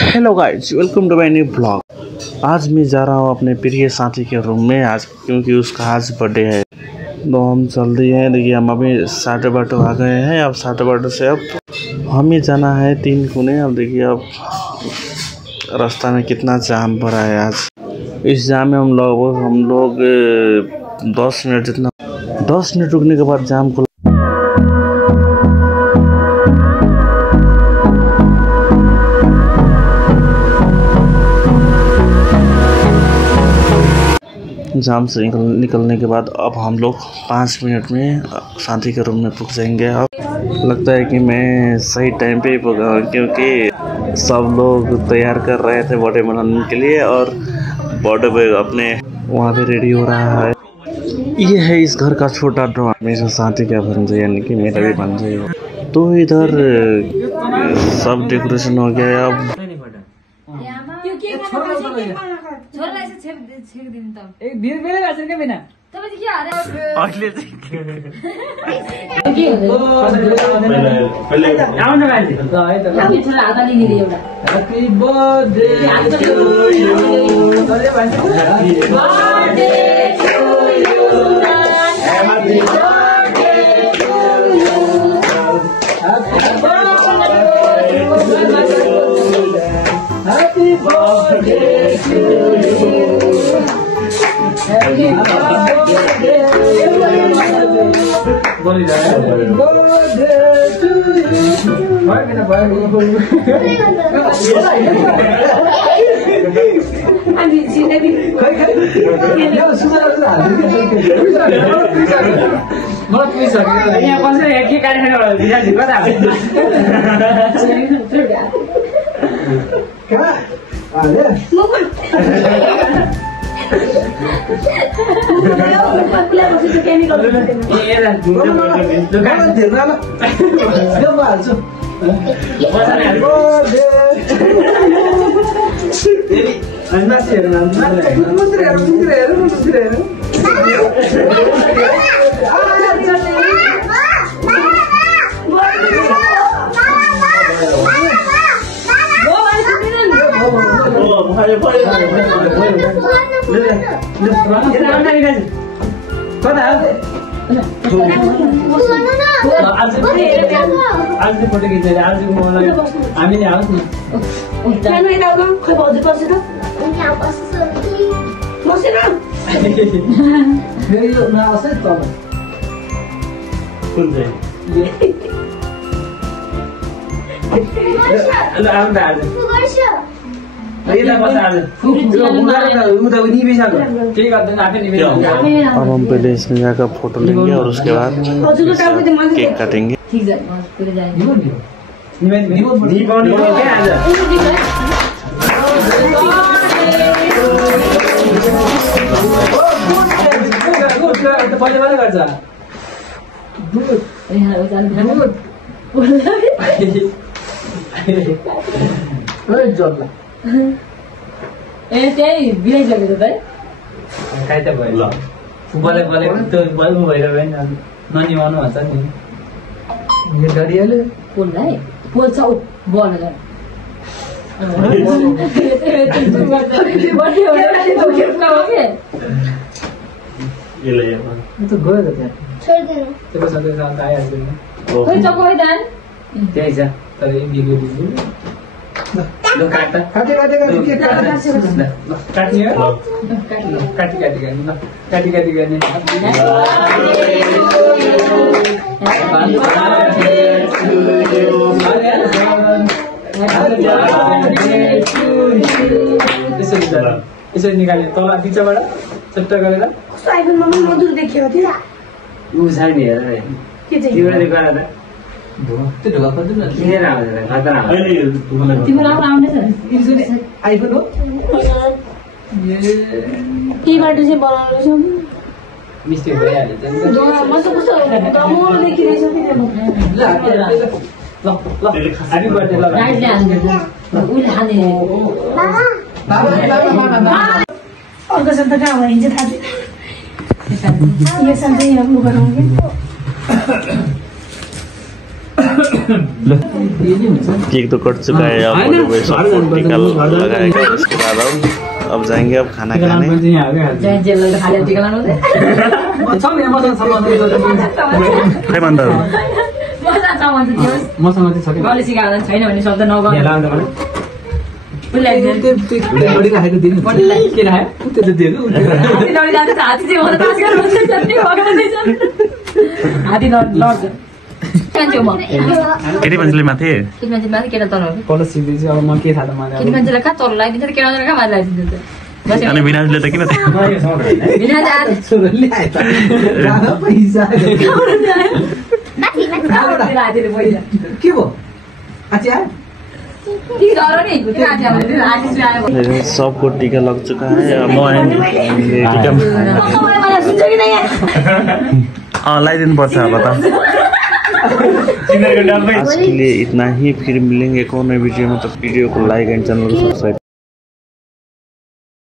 Hello guys, welcome to my new blog. आज मैं जा रहा हूँ अपने प्रिय साथी के रूम में आज, क्योंकि उसका आज बर्थडे है। तो हम चल दिए हैं। देखिए, हम अभी साढ़े बाटो आ गए हैं। अब साढ़े बाटो से अब हमें जाना है 3 कोने। अब देखिए, अब रास्ता में कितना जाम पड़ा है। आज इस जाम में हम लोग 10 मिनट रुकने के बाद जाम को जाम से निकलने के बाद अब हम लोग 5 मिनट में साथी के रूम में पहुंच जाएंगे। अब लगता है कि मैं सही टाइम पे ही पहुंचा, क्योंकि सब लोग तैयार कर रहे थे बर्थडे मनाने के लिए और बर्थडे पे अपने वहाँ पे रेडी हो रहा है। ये है इस घर का छोटा ड्रॉ। मेरा साथी का बन जाए, यानी कि मेरा भी बन जाए। तो इधर सब डेकोरेशन हो गया है। अब अब हम पहले इसमें जाकर फोटो लेंगे और उसके बाद केक काटेंगे। यसरी निकाले तल बिचबाट चट्ट गरेर आइफोनमा मधुर देखेको थियो उ छैन हेर के चाहिँ तिमीले गरे त त्यो ढोका खोज्नु न किनेर आउँदैन खतरा अहिले तिम्रो आउँदैछ आइफोन हो केबाट चाहिँ बनाउनु छ मिस्टेक भइहाल्यो त म त कस्तो दमोल देखिरहेछ ल हामी बर्थडे ल गाइडले हान्दिन्छ उले हाने अर्को सन्त कहाँ भयो हिजो थाहा थियो यो सन्त यहाँ लुगा लगाउँथे केक तो कट चुका है, अब सबको टीका लगाएगा। उसके बाद अब जाएंगे अब खाना खाने। खै भन्दा मसँग चाहिँ छ कि गले सिकाउँदा छैन भन्ने शब्द नगर्नु। यहाँ लाउँदा भने बडी राखेको दिनु के राख्यो त्यो त दिएको हात्ती लडिजान्छ हात्ती चाहिँ मलाई पास गर्नु हुन्छ जति भगाउँदैछ हात्ती लड्छ कान्छे म केटी मान्छेले माथि केटी मान्छे माथि केटा तल हो तल सिक्दै चाहिँ अब म के थाहा त मलाई केटी मान्छेलाई कहाँ तल लगाइदिन्छ केटा मान्छेलाई कहाँ माथि लगाइदिन्छ अनि विनाशले त किन के भयो आचिया सबको टीका लग चुका है। अब लगाइदिनु पर्छ अब त। आज के लिए इतना ही, फिर मिलेंगे एक और नए वीडियो में। तो वीडियो को लाइक एंड चैनल को सब्सक्राइब